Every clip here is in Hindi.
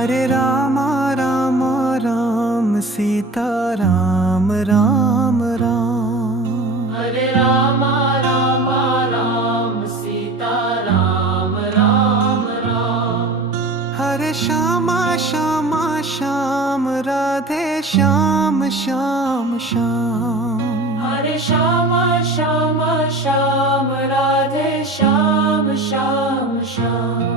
हरे राम राम राम सीता राम राम राम। हरे राम राम राम सीता राम राम राम। हरे श्यामा श्यामा श्याम राधे श्याम श्याम श्याम। हरे श्याम श्याम श्याम राधे श्याम श्याम श्याम।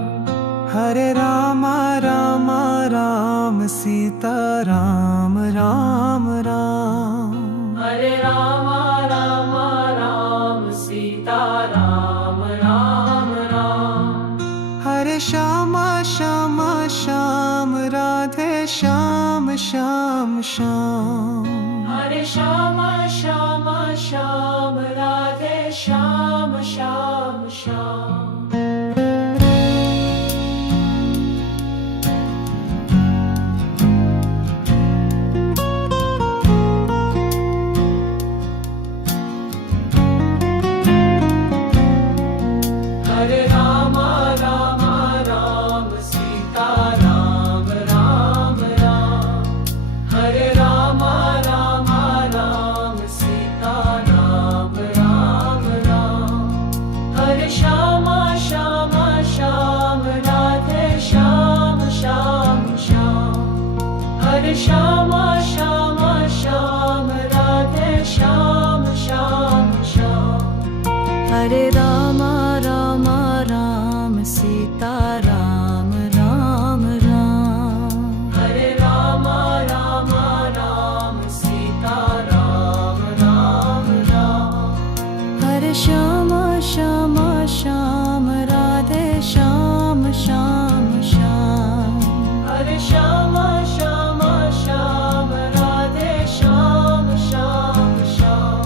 हरे राम राम राम सीता राम राम राम। हरे राम राम राम सीता राम राम राम। हरे श्यामा श्यामा श्याम राधे श्याम श्याम श्याम। हरे श्याम श्याम श्याम राधे श्याम श्याम श्याम। हरे राम राम राम सीता राम राम राम। हरे राम राम राम सीता राम राम राम। हरे श्याम श्याम श्याम राधे श्याम श्याम श्याम। हरे श्याम श्याम श्याम राधे श्याम श्याम श्याम। हरे राम राम राम सीता राम राम राम। हरे राम राम राम सीता राम राम राम। हरे श्याम श्याम श्याम राधे श्याम श्याम श्याम। हरे श्याम श्याम श्याम राधे श्याम श्याम श्याम।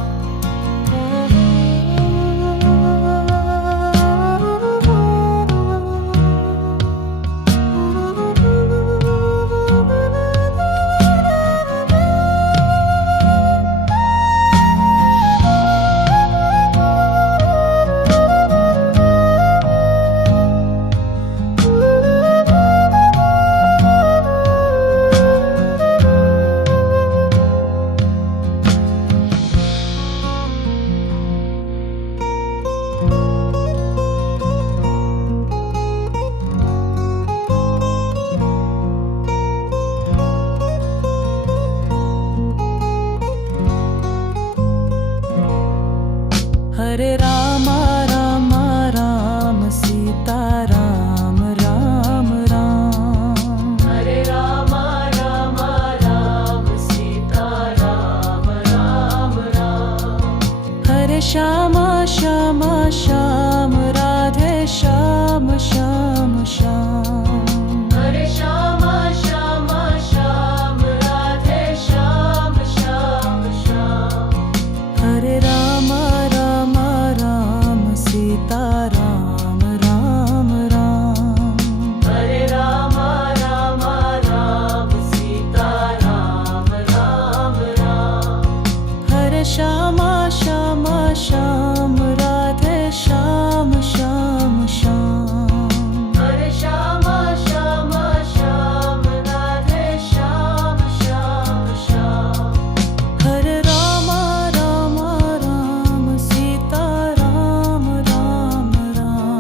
हरे राम राम राम सीता राम राम राम। हरे राम राम राम सीता राम राम राम। हरे श्याम श्याम श्याम राधे श्याम श्याम श्याम। हरे श्याम श्याम श्याम राधे श्याम श्याम श्याम। हरे राम राम राम सीता राम राम राम। हरे राम राम राम सीता राम राम राम। हरे श्याम श्याम श्याम राधे श्याम श्याम श्याम। हरे श्याम श्याम श्याम राधे श्याम श्याम श्याम। हरे राम राम राम सीता राम राम राम।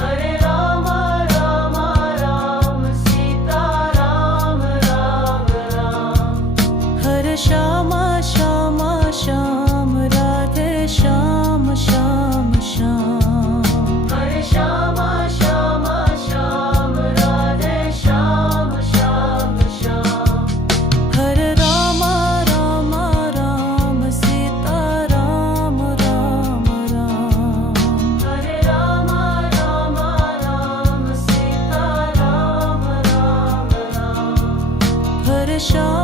हरे राम राम राम सीता राम राम राम। हरे श्याम श्याम श्याम राधे श्याम श्याम श्याम। हरे श्याम श्याम श्याम राधे श्याम श्याम श्याम। हरे राम राम राम सीता राम राम राम। हरे राम राम राम सीता राम राम राम। हरे श्याम